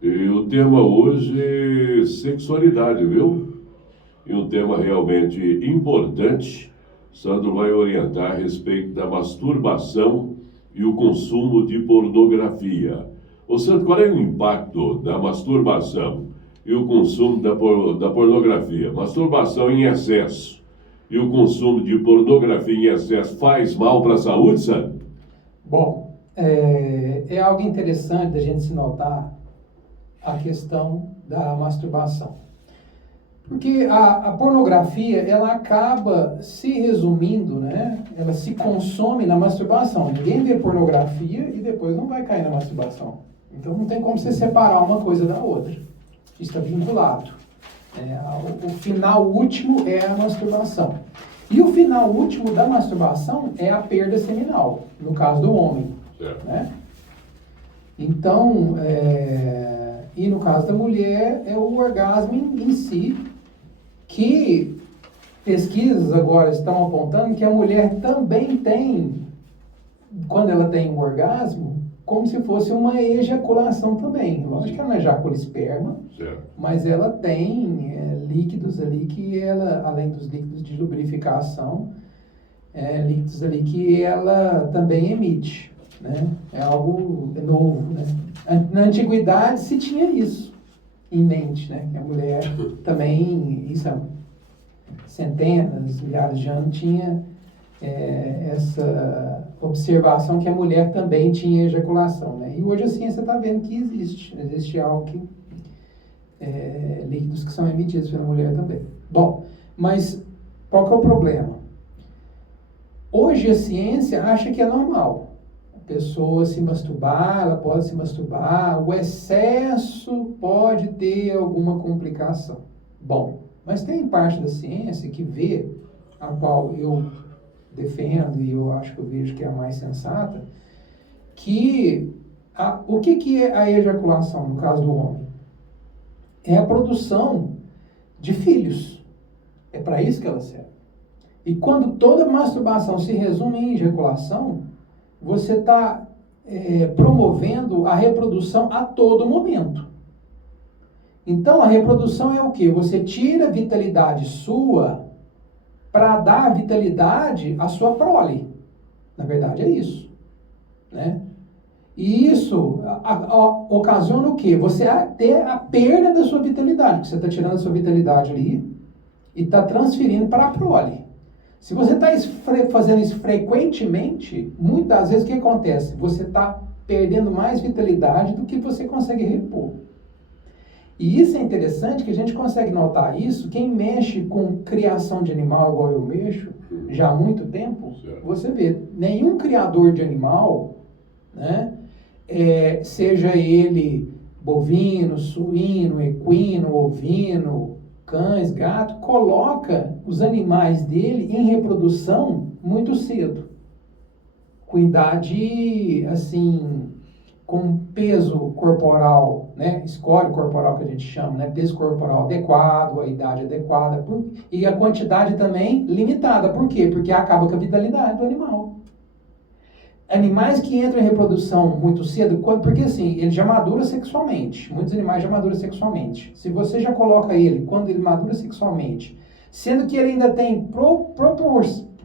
E o tema hoje é sexualidade, viu? E um tema realmente importante. Sandro vai orientar a respeito da masturbação e o consumo de pornografia. Ô Sandro, qual é o impacto da masturbação e o consumo da pornografia? Masturbação em excesso e o consumo de pornografia em excesso faz mal para a saúde, Sandro? Bom, é algo interessante da gente se notar a questão da masturbação. Porque a pornografia, ela acaba se resumindo, né? Ela se consome na masturbação. Ninguém vê pornografia e depois não vai cair na masturbação. Então não tem como você separar uma coisa da outra. Está vinculado. O final último é a masturbação. E o final último da masturbação é a perda seminal, no caso do homem. Né? Então, e no caso da mulher, é o orgasmo em si, que pesquisas agora estão apontando que a mulher também tem, quando ela tem um orgasmo, como se fosse uma ejaculação também. Lógico que ela não ejacula esperma, mas ela tem líquidos ali que ela, além dos líquidos de lubrificação, líquidos ali que ela também emite. Né? É algo novo. Né? Na antiguidade se tinha isso em mente, né? Que a mulher também, isso há centenas, milhares de anos, tinha essa observação que a mulher também tinha ejaculação. Né? E hoje a ciência está vendo que existe algo que líquidos que são emitidos pela mulher também. Bom, mas qual que é o problema? Hoje a ciência acha que é normal. Pessoa se masturbar, ela pode se masturbar, o excesso pode ter alguma complicação. Bom, mas tem parte da ciência que vê, a qual eu defendo e eu acho que eu vejo que é a mais sensata, que o que é a ejaculação, no caso do homem? É a produção de filhos. É para isso que ela serve. E quando toda masturbação se resume em ejaculação, você está promovendo a reprodução a todo momento. Então, a reprodução é o quê? Você tira a vitalidade sua para dar vitalidade à sua prole. Na verdade, é isso. Né? E isso ocasiona o quê? Você ter a perda da sua vitalidade, porque você está tirando a sua vitalidade ali e está transferindo para a prole. Se você está fazendo isso frequentemente, muitas vezes o que acontece? Você está perdendo mais vitalidade do que você consegue repor. E isso é interessante que a gente consegue notar isso, quem mexe com criação de animal igual eu mexo, já há muito tempo, você vê, nenhum criador de animal, né, seja ele bovino, suíno, equino, ovino, cães, gato, coloca os animais dele em reprodução muito cedo. Com idade, assim, com peso corporal, né? Score corporal que a gente chama, né? Peso corporal adequado, a idade adequada, e a quantidade também limitada. Por quê? Porque acaba com a vitalidade do animal. Animais que entram em reprodução muito cedo, porque assim, ele já madura sexualmente. Muitos animais já maduram sexualmente. Se você já coloca ele quando ele madura sexualmente, sendo que ele ainda tem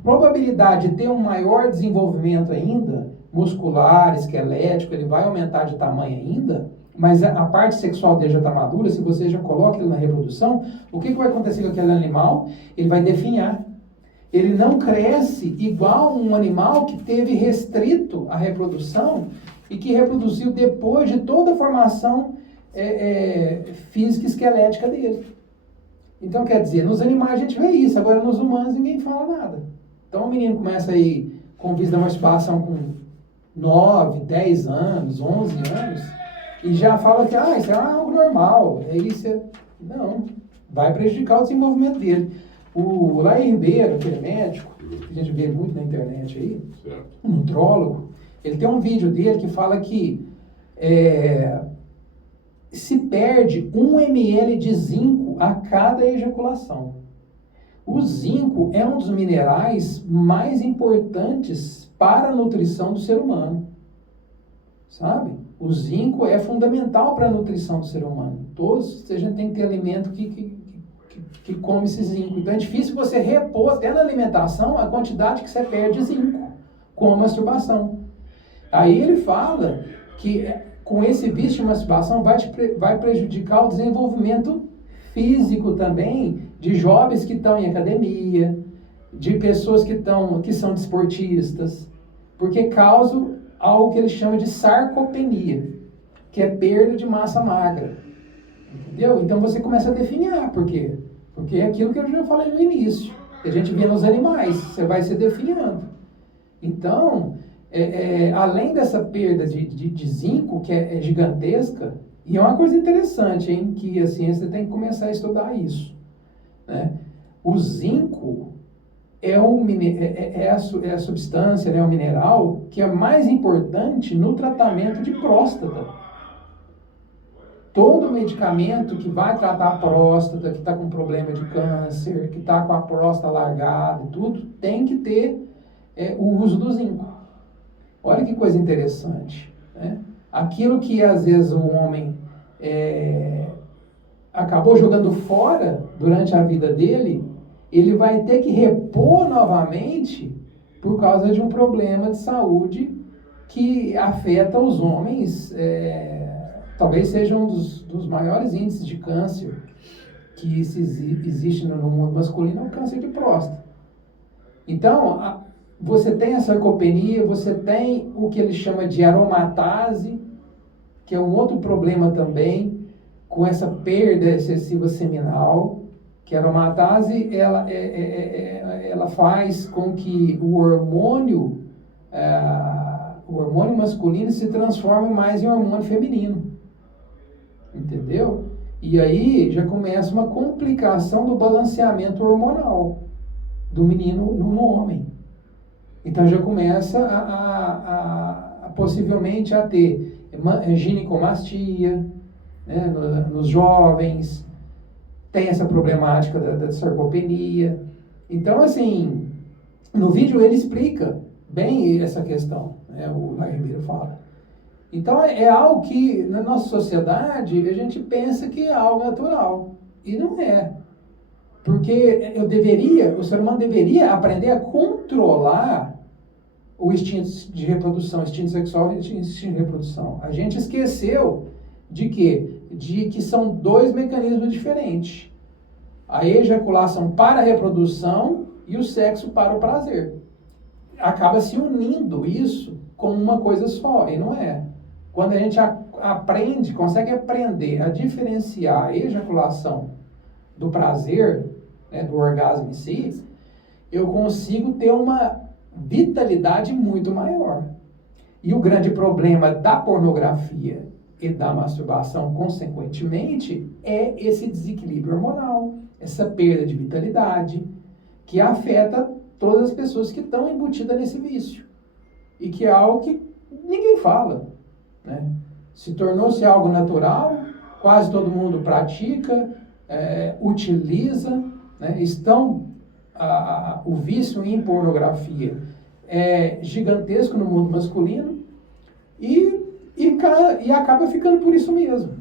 probabilidade de ter um maior desenvolvimento ainda, muscular, esquelético, ele vai aumentar de tamanho ainda, mas a parte sexual dele já está madura, se você já coloca ele na reprodução, o que vai acontecer com aquele animal? Ele vai definhar. Ele não cresce igual um animal que teve restrito a reprodução e que reproduziu depois de toda a formação física e esquelética dele. Então, quer dizer, nos animais a gente vê isso, agora nos humanos ninguém fala nada. Então, o menino começa aí com vício da masturbação com 9, 10 anos, 11 anos, e já fala que isso é algo normal. Não, vai prejudicar o desenvolvimento dele. O Laí Ribeiro, aquele médico, que a gente vê muito na internet aí, um nutrólogo, ele tem um vídeo dele que fala que se perde 1 ml de zinco a cada ejaculação. O zinco é um dos minerais mais importantes para a nutrição do ser humano. Sabe? O zinco é fundamental para a nutrição do ser humano. Todos, a gente tem que ter alimento que come esse zinco. Então é difícil você repor até na alimentação a quantidade que você perde de zinco com a masturbação. Aí ele fala que com esse vício de masturbação vai prejudicar o desenvolvimento físico também de jovens que estão em academia, de pessoas que são desportistas, porque causa algo que ele chama de sarcopenia, que é perda de massa magra. Entendeu? Então você começa a definhar. Por quê? Porque é aquilo que eu já falei no início. A gente vê nos animais, você vai se definhando. Então, além dessa perda de zinco, que é gigantesca, e é uma coisa interessante, hein, que a ciência tem que começar a estudar isso, né? O zinco é a substância, né, o mineral que é mais importante no tratamento de próstata. Todo medicamento que vai tratar a próstata, que está com problema de câncer, que está com a próstata alargada, tudo, tem que ter o uso do zinco. Olha que coisa interessante, né? Aquilo que às vezes o homem acabou jogando fora durante a vida dele, ele vai ter que repor novamente por causa de um problema de saúde que afeta os homens. Talvez seja um dos maiores índices de câncer que existe no mundo masculino, é o câncer de próstata. Então, você tem a sarcopenia, você tem o que ele chama de aromatase, que é um outro problema também, com essa perda excessiva seminal, que a aromatase, ela faz com que o hormônio masculino se transforme mais em hormônio feminino. Entendeu? E aí já começa uma complicação do balanceamento hormonal do menino no homem. Então já começa possivelmente a ter ginecomastia, né, nos jovens, tem essa problemática da sarcopenia. Então, assim, no vídeo ele explica bem essa questão, né, o Lai Ribeiro fala. Então é algo que na nossa sociedade a gente pensa que é algo natural, e não é. Porque o ser humano deveria aprender a controlar o instinto de reprodução, instinto sexual e instinto de reprodução. A gente esqueceu de quê? De que são dois mecanismos diferentes. A ejaculação para a reprodução e o sexo para o prazer. Acaba se unindo isso como uma coisa só, e não é. Quando a gente consegue aprender a diferenciar a ejaculação do prazer, né, do orgasmo em si, eu consigo ter uma vitalidade muito maior. E o grande problema da pornografia e da masturbação, consequentemente, é esse desequilíbrio hormonal, essa perda de vitalidade, que afeta todas as pessoas que estão embutidas nesse vício. E que é algo que ninguém fala, né? Se tornou-se algo natural, quase todo mundo pratica, utiliza, né? O vício em pornografia é gigantesco no mundo masculino e acaba ficando por isso mesmo.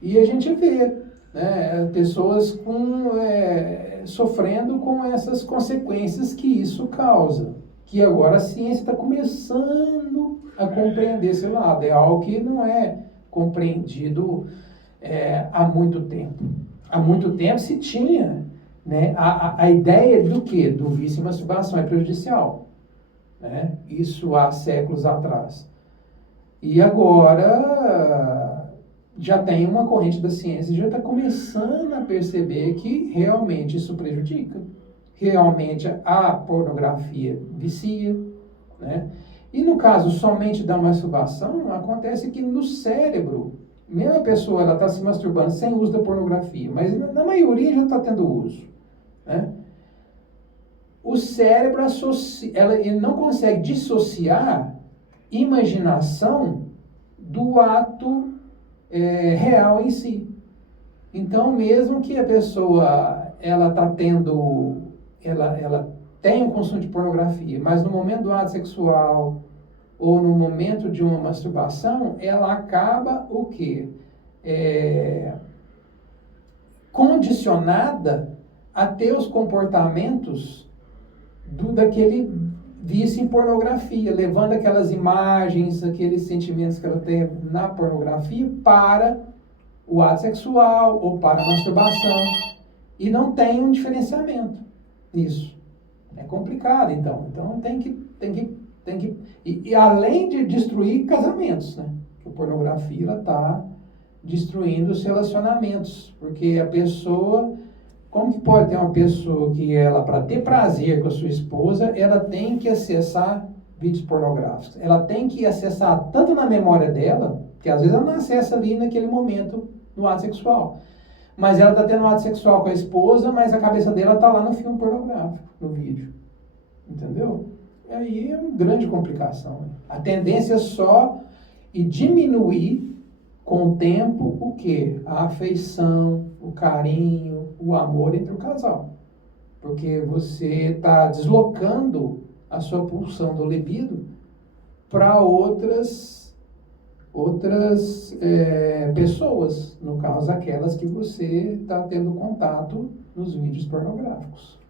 E a gente vê, né, pessoas sofrendo com essas consequências que isso causa. Que agora a ciência está começando a compreender esse lado. É algo que não é compreendido há muito tempo. Há muito tempo se tinha, né, a ideia do quê? Do vício em masturbação é prejudicial. Né? Isso há séculos atrás. E agora já tem uma corrente da ciência, já está começando a perceber que realmente isso prejudica. Realmente a pornografia vicia, né? E no caso somente da masturbação, acontece que no cérebro, mesmo a pessoa está se masturbando sem uso da pornografia, mas na maioria já está tendo uso, né? O cérebro ele não consegue dissociar imaginação do ato real em si. Então, mesmo que a pessoa ela tem um consumo de pornografia, mas no momento do ato sexual ou no momento de uma masturbação, ela acaba o quê? Condicionada a ter os comportamentos daquele vício em pornografia, levando aquelas imagens, aqueles sentimentos que ela tem na pornografia para o ato sexual ou para a masturbação. E não tem um diferenciamento nisso. É complicado, então. Então tem que e além de destruir casamentos, né? A pornografia ela está destruindo os relacionamentos, porque a pessoa, como que pode ter uma pessoa que ela, para ter prazer com a sua esposa, ela tem que acessar vídeos pornográficos, ela tem que acessar tanto na memória dela, que às vezes ela não acessa ali naquele momento no ato sexual, mas ela está tendo um ato sexual com a esposa, mas a cabeça dela está lá no filme pornográfico, no vídeo, entendeu? E aí é uma grande complicação. A tendência é só diminuir com o tempo o quê? A afeição, o carinho, o amor entre o casal. Porque você está deslocando a sua pulsão do libido para outras pessoas, no caso aquelas que você está tendo contato nos vídeos pornográficos.